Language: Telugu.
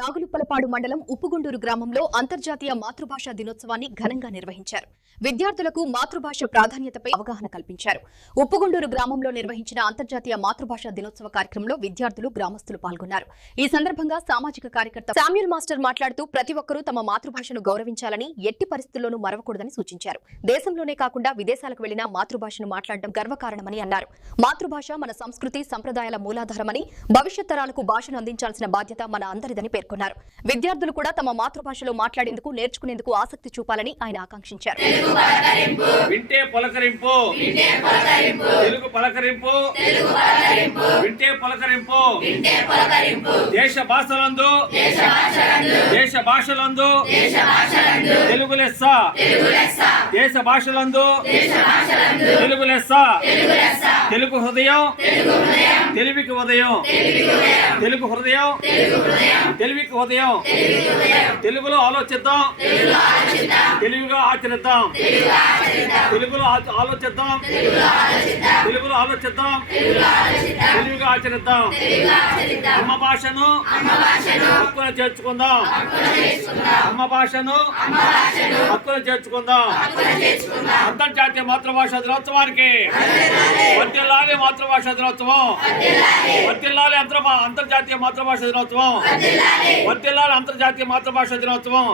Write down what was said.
నాగులుప్పలపాడు మండలం ఉప్పుగుండూరు గ్రామంలో అంతర్జాతీయ మాతృభాషా దినోత్సవాన్ని ఘనంగా నిర్వహించారు. విద్యార్థులకు మాతృభాష ప్రాధాన్యతపై అవగాహన కల్పించారు. ఉప్పుగుండూరు గ్రామంలో నిర్వహించిన అంతర్జాతీయ మాతృభాషా దినోత్సవ కార్యక్రమంలో విద్యార్థులు, గ్రామస్తులు పాల్గొన్నారు. ఈ సందర్భంగా సామాజిక కార్యకర్త శామ్యూల్ మాస్టర్ మాట్లాడుతూ ప్రతి ఒక్కరూ తమ మాతృభాషను గౌరవించాలని, ఎట్టి పరిస్థితుల్లోనూ మరవకూడదని సూచించారు. దేశంలోనే కాకుండా విదేశాలకు వెళ్లినా మాతృభాషను మాట్లాడడం గర్వకారణమని అన్నారు. మాతృభాష మన సంస్కృతి, సంప్రదాయాల మూలాధారమని, భవిష్యత్ తరాలకు భాషను అందించాల్సిన బాధ్యత మన అందరిదని పేర్కొన్నారు. విద్యార్థులు కూడా తమ మాతృభాషలో మాట్లాడేందుకు, నేర్చుకునేందుకు ఆసక్తి చూపాలని ఆయన ఆకాంక్షించారు. వింటే పలకరింపు, తెలుగు పలకరింపు, వింటే పలకరింపు, దేశ భాషలందు తెలుగు లెస్స, దేశ భాషలందు తెలుగు లెస్స, తెలుగు హృదయం తెలివికి ఉదయం, తెలుగు హృదయం తెలివికి ఉదయం, తెలుగులో ఆలోచిద్దాం, తెలుగుగా ఆచరిద్దాం, తెలుగులో ఆలోచిద్దాం, తెలుగులో ఆలోచిద్దాం, తెలుగుగా ఆచరిద్దాం. అమ్మ భాషను హక్కున చేర్చుకుందాం, అమ్మ భాషను హక్కున చేర్చుకుందాం. అంతర్జాతీయ మాతృభాషా దినోత్సవానికి వర్ధిల్లాలి మాతృభాషా దినోత్సవం, వర్ధిల్లాలి అంతర్జాతీయ మాతృభాషా దినోత్సవం, వర్ధిల్లాలి అంతర్జాతీయ మాతృభాషా దినోత్సవం.